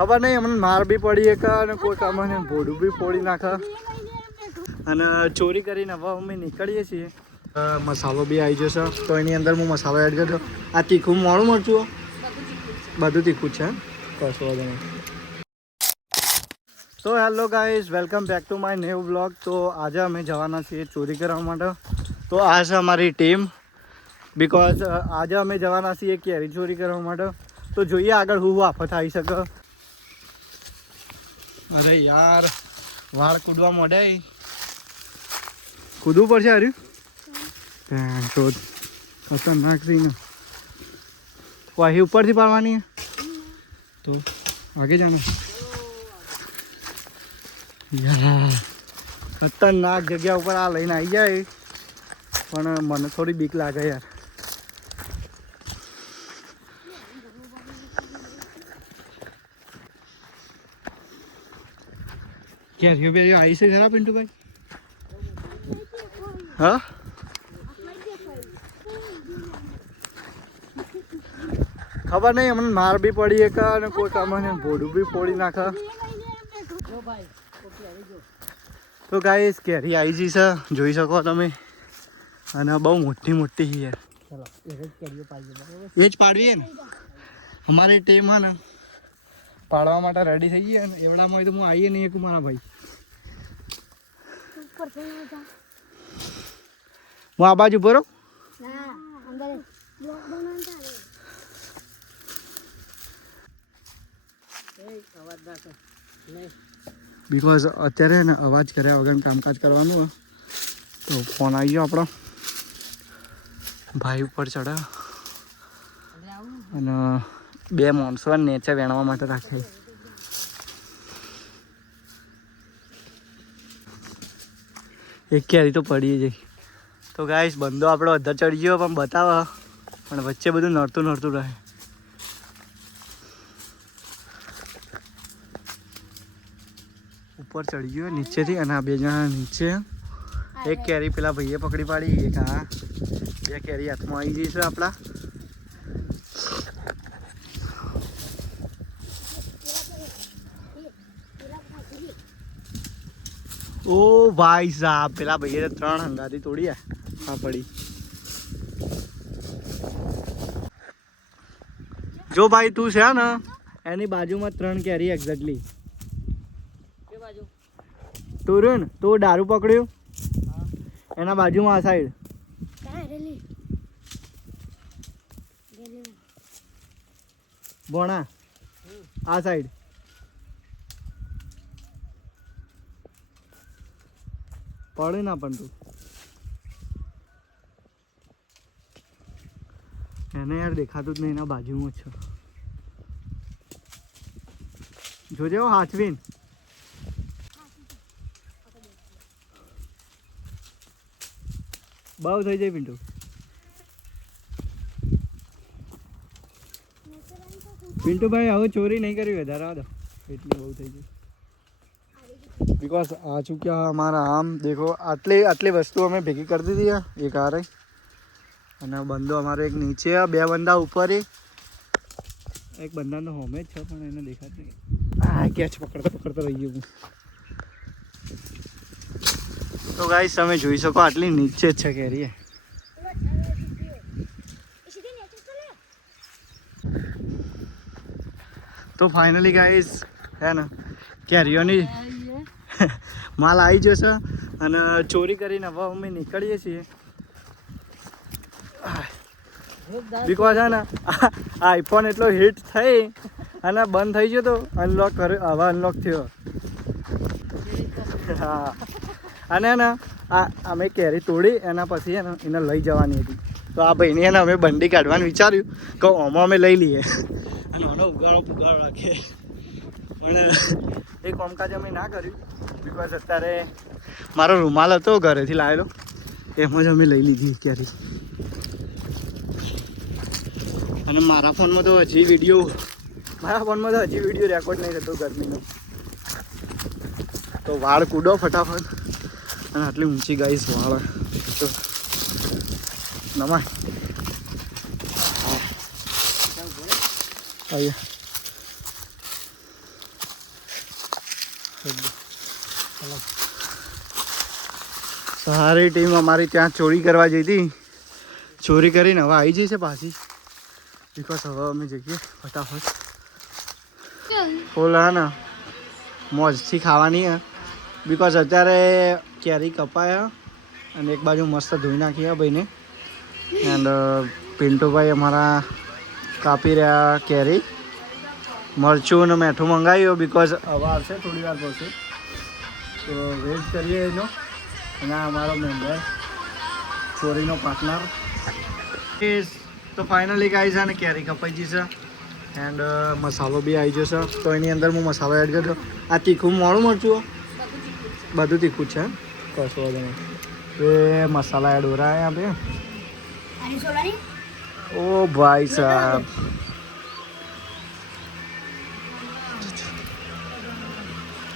ખબર નહીં અમને માર બી પડી એક અને કોઈ અમને ભોડું બી ફોડી નાખે અને ચોરી કરીને હવે અમે નીકળીએ છીએ. મસાલો બી આવી જશે તો એની અંદર હું મસાલો એડ કરજો. આ તીખું મોડું મરચું બધું તીખું છે કશો વાંધો નહીં. તો hello guys, welcome back to my new blog. તો આજે અમે જવાના છીએ ચોરી કરવા માટે. તો આ છે અમારી ટીમ, બિકોઝ આજે અમે જવાના છીએ કેરી ચોરી કરવા માટે. તો જોઈએ આગળ હું આફત આવી શકે. અરે યાર વાળ કૂદવા મોડે, કૂદવું પડશે. અરે શોધ ખતરનાક છે ને. વાહી ઉપરથી પાડવાની તો આગે જાને. યાર ખતરનાક જગ્યા ઉપર આ લઈને આવી જાય પણ મને થોડી બીક લાગે યાર. કેરીઓ બેરીઓ આવી છે ખરા પિન્ટુભાઈ? હા ખબર નહીં અમને માર બી પડી એક અને કોઈ અમને ભોડું બી ફોડી નાખે. તો ગાઈસ કેરી આવી ગઈ છે, જોઈ શકો તમે, અને બહુ મોટી મોટી છે યાર. એ જ પાડવી ને અમારી ટીમ હા ને પાડવા માટે રેડી થઈ ગઈ. ને એવડામાં તો હું આવીએ નહીં એકું મારા ભાઈ. હું આ બાજુ ભરો બિકોઝ અત્યારે ને અવાજ કર્યા વગર કામકાજ કરવાનું હોય. તો ફોન આવી ગયો આપણો ભાઈ ઉપર ચડ્યા અને બે માણસો નેચે વેણવા માટે રાખે. એક કેરી તો પડી જઈ. તો ગાઈસ બંધો આપણો અધર ચડી ગયો પણ બતાવે પણ વચ્ચે બધું નડતું નડતું રહે. ઉપર ચડી ગયો નીચેથી અને આ બે જણા નીચે. એક કેરી પેલા ભાઈએ પકડી પાડી, એક આ બે કેરી હાથમાં આવી ગઈ છે આપણા. ઓ ભાઈ સાહેબ, પેલા ભાઈએ 3 હંગાથી તોડી આ પડી. જો ભાઈ તું છે ને એની બાજુમાં 3 કેરી એક્ઝેક્ટલી. તું રહ્યો ને તું દારૂ પકડ્યું એના બાજુમાં આ સાઈડ. ભોણા આ સાઈડ. પડે ના પણ તું એને યાર દેખાતું જ નહીં, એના બાજુમાં જ છે. જોજે હાચવીન. બહુ થઈ જાય પિન્ટુ. પિન્ટુભાઈ હવે ચોરી નહીં કરવી વધારે દો એટલી બહુ થઈ ગઈ. બિકોઝ આ ચૂક્યા અમારા આમ દેખો આટલી વસ્તુ અમે ભેગી કરી દીધી. એક આ રહી અને બંદો અમારો એક નીચે, બે બંદા ઉપર, એક બંદા તો હોમે જ છે પણ એને દેખાત નહીં. આ કેચ પકડતો રહી ગયો હું. તો ગાઈસ તમે જોઈ શકો આટલી નીચે જ છે કેરી. તો ફાઇનલી ગાઈસ હે ને કેરીઓની માલ આવી જશે અને ચોરી કરીને હવે અમે નીકળીએ છીએ. બિકોઝ છે ને આઈફોન એટલો હિટ થઈ અને બંધ થઈ ગયો તો અનલોક કર્યો, હવે અનલોક થયો. હા અને ને આ અમે કેરી તોડી એના પછી એને લઈ જવાની હતી. તો આ ભાઈને એને અમે બંડી કાઢવાનું વિચાર્યું કે આમાં અમે લઈ લઈએ અને આનો ઉગાડો રાખીએ, પણ એ કામકાજ અમે ના કર્યું. બિકોઝ અત્યારે મારો રૂમાલ હતો ઘરેથી લાવેલો, એમાં જ અમે લઈ લીધી કેરી. અને મારા ફોનમાં તો હજી વિડીયો રેકોર્ડ નહીં થતો ગરમીનો. તો વાળ કૂદો ફટાફટ. અને આટલી ઊંચી ગાઈસ વાળ તો નમાય. સારી ટીમ અમારી ત્યાં ચોરી કરવા જઈ હતી, ચોરી કરીને હવે આવી જઈ છે પાછી, બિકોઝ હવે અમે જઈએ ફટાફટ ફૂલ હા ને મોજથી ખાવાની હે, બિકોઝ અત્યારે કેરી કપાયા અને એક બાજુ મસ્ત ધોઈ નાખી ભાઈને, એન્ડ પિન્ટુભાઈ અમારા કાપી રહ્યા કેરી, મરચું અને મેઠું મંગાવ્યું બિકોઝ હવે આવશે થોડી વાર પછી, તો વેઇટ કરીએ એનો. અને અમારો મેમ્બર ચોરીનો પાર્ટનર તો ફાઇનલી ગાઈઝ આને કેરી કપાઈ જશે એન્ડ મસાલો બી આવી જશે, તો એની અંદર હું મસાલો એડ કરજો. આ તીખું મોડું મરચું બધું તીખું છે, કશું વાંધો નહીં. એ મસાલા એડ हो रहा है यहाँ पे. ओ भाई साहब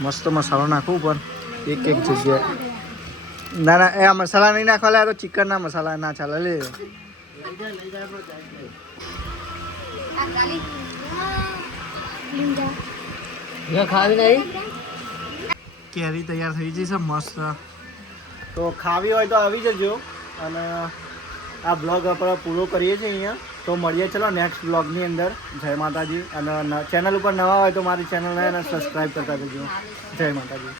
મસ્ત મસાલો નાખું ઉપર એક એક જગ્યાએ. ના ના એ મસાલા નહીં નાખવા લે, તો ચિકનના મસાલા ના ચાલે. લે ખાવી નહીં. કેરી તૈયાર થઈ જશે મસ્ત. તો ખાવી હોય તો આવી જજો. અને આ બ્લોગ આપણે પૂરો કરીએ છીએ અહીંયા. તો મળીએ ચલો નેક્સ્ટ બ્લોગની અંદર. જય માતાજી. અને ચેનલ ઉપર નવા હોય તો મારી ચેનલને સબસ્ક્રાઈબ કરતા જજો. જય માતાજી.